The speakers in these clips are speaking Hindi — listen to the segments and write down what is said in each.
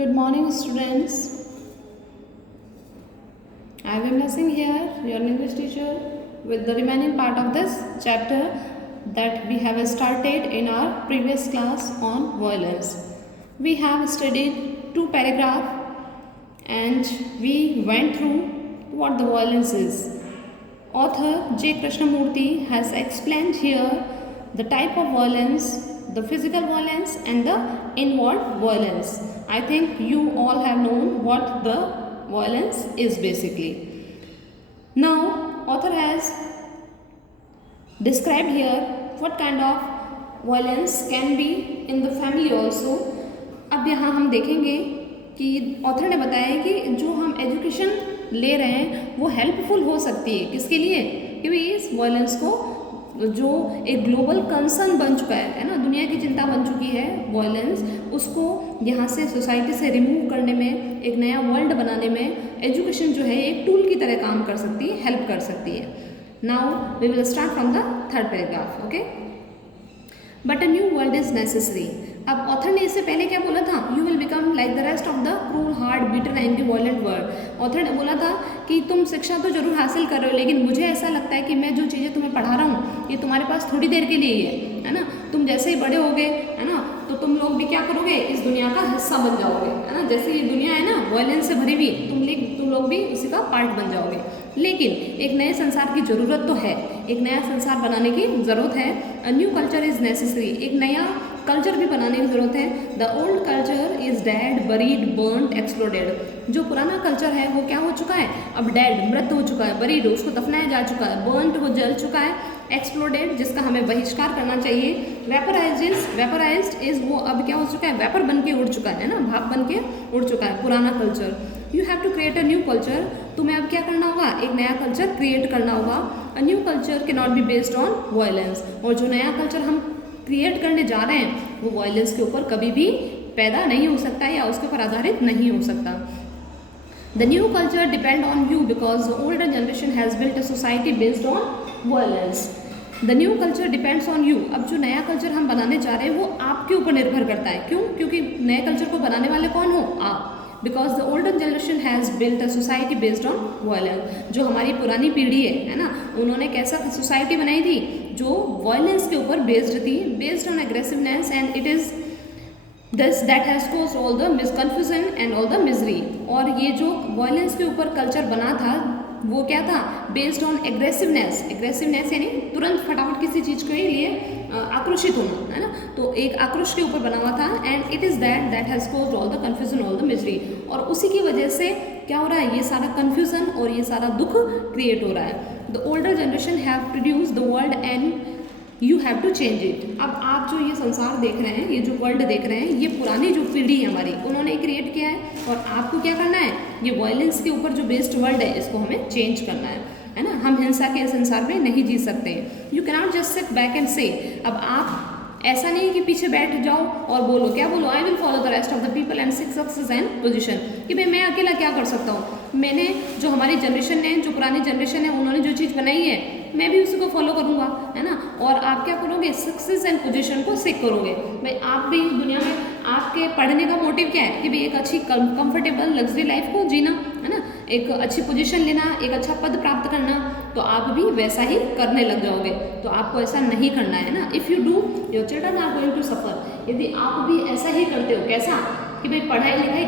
Good morning, students. I am Blessing here, your English teacher, with the remaining part of this chapter that we have started in our previous class on violence. We have studied two paragraphs and we went through what the violence is. Author J. Krishnamurti has explained here the type of violence, the physical violence and the inward violence. I think you all have known what the violence is basically. Now, author has described here what kind of violence can be in the family also. अब यहाँ हम देखेंगे कि ऑथर ने बताया है कि जो हम एजुकेशन ले रहे हैं वो हेल्पफुल हो सकती है किसके लिए, क्योंकि इस वायलेंस को जो एक ग्लोबल कंसर्न बन चुका है ना, दुनिया की चिंता बन चुकी है वायलेंस, उसको यहाँ से सोसाइटी से रिमूव करने में, एक नया वर्ल्ड बनाने में एजुकेशन जो है एक टूल की तरह काम कर सकती है, हेल्प कर सकती है. Now we will start from the third paragraph. Okay, but a new world is necessary. अब ऑथर ने इससे पहले क्या बोला था, you will become like the rest of the cruel hard bitter angry violent world. Author ने बोला था कि तुम शिक्षा तो जरूर हासिल कर रहे हो, लेकिन मुझे ऐसा लगता है कि मैं जो चीज़ें तुम्हें पढ़ा रहा हूँ ये तुम्हारे पास थोड़ी देर के लिए ही है ना. तुम जैसे ही बड़े होगे है ना, तो तुम लोग भी क्या करोगे, इस दुनिया का हिस्सा बन जाओगे है ना. जैसे ये दुनिया है ना वायलेंस से भरी हुई, तुम लोग भी उसी का पार्ट बन जाओगे. लेकिन एक नए संसार की ज़रूरत तो है, एक नया संसार बनाने की ज़रूरत है. अ न्यू कल्चर इज़ नेसेसरी. एक नया कल्चर भी बनाने की ज़रूरत है. The old culture is dead, buried, burned, exploded. जो पुराना कल्चर है वो क्या हो चुका है, अब डेड, मृत हो चुका है, बरीड, उसको दफनाया जा चुका है, बर्नड, वो जल चुका है, एक्सप्लोडेड, जिसका हमें बहिष्कार करना चाहिए, वेपराइज्ड इज वो अब क्या हो चुका है, वेपर बन के उड़ चुका है ना, भाप बन के उड़ चुका है पुराना culture. You have to create a new culture. तुम्हें अब क्या करना होगा, एक नया कल्चर क्रिएट करना होगा. अ new culture can not be based on violence. और जो नया कल्चर हम क्रिएट करने जा रहे हैं वो वायलेंस के ऊपर कभी भी पैदा नहीं हो सकता या उसके ऊपर आधारित नहीं हो सकता. The new culture depend on you because the older generation has built a society based on violence. The new culture depends on you. अब जो नया कल्चर हम बनाने जा रहे हैं वो आपके ऊपर निर्भर करता है. क्यों? क्योंकि नए कल्चर को बनाने वाले कौन हो, आप. Because the older generation has built a society based on violence. जो हमारी पुरानी पीढ़ी है ना, उन्होंने कैसा सोसाइटी बनाई थी, जो वायलेंस के ऊपर बेस्ड थी, based on aggressiveness, and it is this that has caused all the confusion and all the misery. और ये जो वायलेंस के ऊपर कल्चर बना था वो क्या था, बेस्ड ऑन एग्रेसिवनेस. एग्रेसिवनेस यानी तुरंत फटाफट किसी चीज़ के लिए आक्रोशित होना है ना, तो एक आक्रोश के ऊपर बना हुआ था. And it is that has caused all the confusion, all the misery. और उसी की वजह से क्या हो रहा है, ये सारा कन्फ्यूजन और ये सारा दुख क्रिएट हो रहा है. The older generation have produce the world and you have to change it. अब आप जो ये संसार देख रहे हैं, ये जो वर्ल्ड देख रहे हैं, ये पुरानी जो पीढ़ी है हमारी, उन्होंने क्रिएट किया है. और आपको क्या करना है, ये वायलेंस के ऊपर जो बेस्ड वर्ल्ड है इसको हमें चेंज करना है ना. हम हिंसा के संसार में नहीं जी सकते. You can not just sit back and से. अब आप ऐसा नहीं कि पीछे बैठ जाओ और बोलो, क्या बोलो, I will follow the rest of the people and sick success and position, कि भाई मैं अकेला क्या कर सकता हूँ. मैंने जो हमारी जनरेशन ने, जो पुरानी जनरेशन है, उन्होंने जो चीज़ बनाई है मैं भी उसी को फॉलो करूँगा है ना. और आप क्या करोगे, सक्सेस एंड पोजीशन को सीख करोगे. भाई आप भी दुनिया में, आपके पढ़ने का मोटिव क्या है कि भाई एक अच्छी कंफर्टेबल लग्जरी लाइफ को जीना है ना, एक अच्छी पोजीशन लेना, एक अच्छा पद प्राप्त करना. तो आप भी वैसा ही करने लग जाओगे. तो आपको ऐसा नहीं करना है ना. If you do, your children are going to suffer. यदि आप भी ऐसा ही करते हो, कैसा कि भाई पढ़ाई लिखाई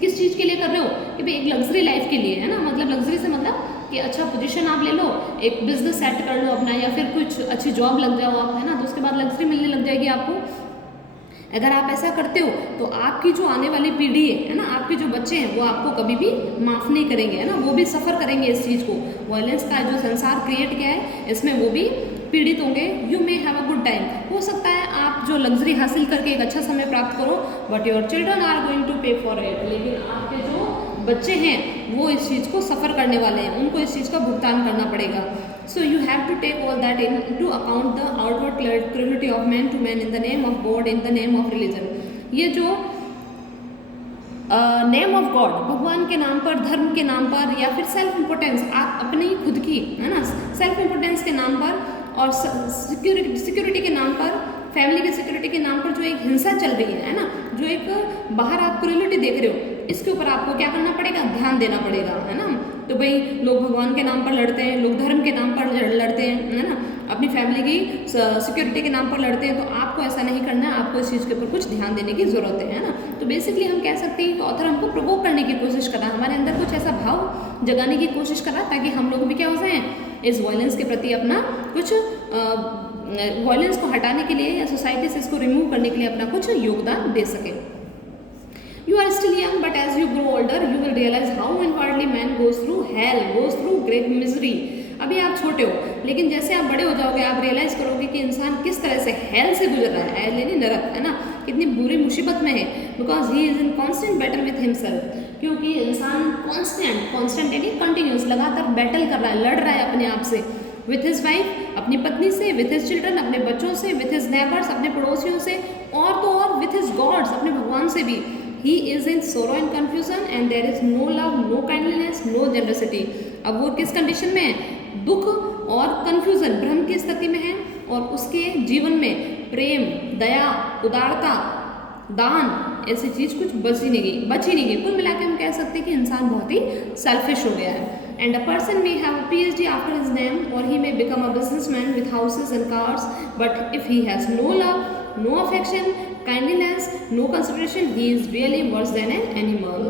किस चीज़ के लिए कर रहे हो, कि भाई एक लग्जरी लाइफ के लिए है ना. मतलब लग्जरी से मतलब कि अच्छा पोजीशन आप ले लो, एक बिजनेस सेट कर लो अपना, या फिर कुछ अच्छी जॉब लग जाओ आप है ना, तो उसके बाद लग्जरी मिलने लग जाएगी आपको. अगर आप ऐसा करते हो तो आपकी जो आने वाली पीढ़ी है ना, आपके जो बच्चे हैं वो आपको कभी भी माफ़ नहीं करेंगे है ना, वो भी सफ़र करेंगे इस चीज़ को. वायलेंस का जो संसार क्रिएट किया है इसमें वो भी पीड़ित होंगे. You may have a good time. हो सकता है आप जो लग्जरी हासिल करके एक अच्छा समय प्राप्त करो, but your children are going to pay for it. लेकिन आपके जो बच्चे हैं वो इस चीज़ को सफ़र करने वाले हैं, उनको इस चीज़ का भुगतान करना पड़ेगा. So you have to take all that into account the outward cruelty of man to man in the name of God, in the name of religion. ये जो नेम ऑफ गॉड, भगवान के नाम पर, धर्म के नाम पर, या फिर सेल्फ इम्पोर्टेंस, आप अपनी खुद की है ना सेल्फ इम्पोर्टेंस के नाम पर और सिक्योरिटी के नाम पर फैमिली की सिक्योरिटी के नाम पर जो एक हिंसा चल रही है ना, जो एक बाहर आप क्रूरलिटी देख रहे हो, इसके ऊपर आपको क्या करना पड़ेगा, ध्यान देना पड़ेगा, है ना। तो भाई लोग भगवान के नाम पर लड़ते हैं, लोग धर्म के नाम पर लड़ते हैं, है ना, अपनी फैमिली की सिक्योरिटी के नाम पर लड़ते हैं, तो आपको ऐसा नहीं करना है, आपको इस चीज़ के ऊपर कुछ ध्यान देने की ज़रूरत है ना। तो बेसिकली हम कह सकते हैं कि ऑथर हमको प्रोवोक करने की कोशिश कर रहा है, हमारे अंदर कुछ ऐसा भाव जगाने की कोशिश कर रहा है, ताकि हम लोग भी क्या हो जाएं, इस वायलेंस के प्रति अपना कुछ वायलेंस को हटाने के लिए या सोसाइटी से इसको रिमूव करने के लिए अपना कुछ योगदान दे सके। You are still young, but as you grow older, you will realize how inwardly man goes through hell, goes through great misery. अभी आप छोटे हो, लेकिन जैसे आप बड़े हो जाओगे आप रियलाइज करोगे कि इंसान किस तरह से हेल से गुजर रहा है, हेल यानी नरक, है ना, कितनी बुरी मुसीबत में है, because he is in constant battle with himself, क्योंकि इंसान कॉन्स्टेंट यानी कंटिन्यूस लगातार बैटल कर रहा है, लड़ रहा है अपने आप से, विथ हिज वाइफ, अपनी पत्नी से, विथ हिज चिल्ड्रन, अपने बच्चों से, विथ हिज नेबर्स, अपने पड़ोसियों से, और तो और विथ हिज गॉड्स, अपने भगवान से भी। He is in sorrow and confusion and there is no love, no kindliness, no generosity. अब वो किस कंडीशन में है, दुख और कंफ्यूजन, भ्रम की स्थिति में है, और उसके जीवन में प्रेम, दया, उदारता, दान ऐसी चीज कुछ बची नहीं गई। कुल मिला के हम कह सकते हैं कि इंसान बहुत ही सेल्फिश हो गया है। And a person may have a PhD after his name, or he may become a businessman with houses and cars, but if he has no love, no affection, kindliness, no consideration, he is really worse than an animal.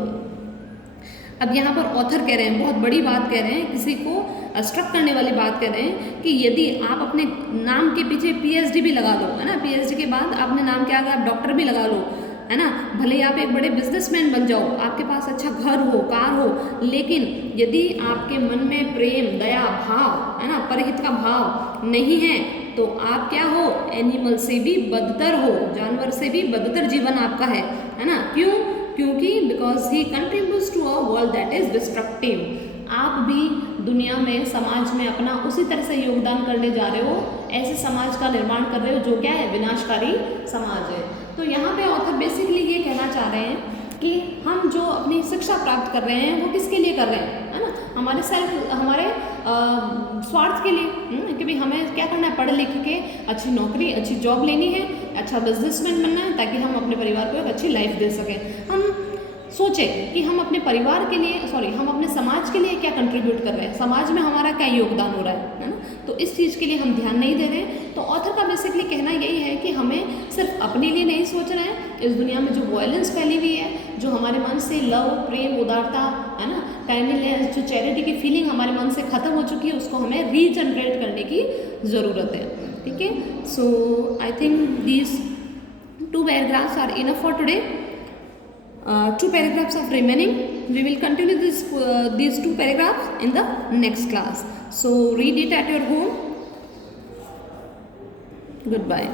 अब यहाँ पर ऑथर कह रहे हैं, बहुत बड़ी बात कह रहे हैं, किसी को स्ट्रक करने वाली बात कह रहे हैं कि यदि आप अपने नाम के पीछे PhD भी लगा लो, है ना, PhD के बाद आपने नाम के आगे आप डॉक्टर भी लगा लो, है ना, भले ही आप एक बड़े बिजनेसमैन बन जाओ, आपके पास अच्छा घर हो, कार हो, लेकिन यदि आपके मन में प्रेम, दया, भाव, है ना, परहित का भाव नहीं है, तो आप क्या हो, एनिमल से भी बदतर हो, जानवर से भी बदतर जीवन आपका है ना। क्यों? क्योंकि because he contributes to a world that is destructive. आप भी दुनिया में, समाज में अपना उसी तरह से योगदान करने जा रहे हो, ऐसे समाज का निर्माण कर रहे हो जो क्या है, विनाशकारी समाज है। तो यहाँ पे ऑथर बेसिकली ये कहना चाह रहे हैं कि हम जो अपनी शिक्षा प्राप्त कर रहे हैं वो किसके लिए कर रहे हैं, है ना, हमारे स्वार्थ के लिए, कि भाई हमें क्या करना है, पढ़ लिख के अच्छी नौकरी, अच्छी जॉब लेनी है, अच्छा बिजनेसमैन बनना है, ताकि हम अपने परिवार को एक अच्छी लाइफ दे सकें। हम सोचें कि हम अपने परिवार के लिए, हम अपने समाज के लिए क्या कंट्रीब्यूट कर रहे हैं, समाज में हमारा क्या योगदान हो रहा है ना, तो इस चीज़ के लिए हम ध्यान नहीं दे रहे। तो ऑथर का बेसिकली कहना यही है कि हमें सिर्फ अपने लिए नहीं सोचना है, इस दुनिया में जो वायलेंस फैली हुई है, जो हमारे मन से लव, प्रेम, उदारता, है ना, काइंडनेस, जो चैरिटी की फीलिंग हमारे मन से खत्म हो चुकी है, उसको हमें रीजनरेट करने की ज़रूरत है। ठीक है, so I think these 2 paragraphs are enough for today. 2 paragraphs are remaining. We will continue these 2 paragraphs in the next class. So read it at your home. Goodbye.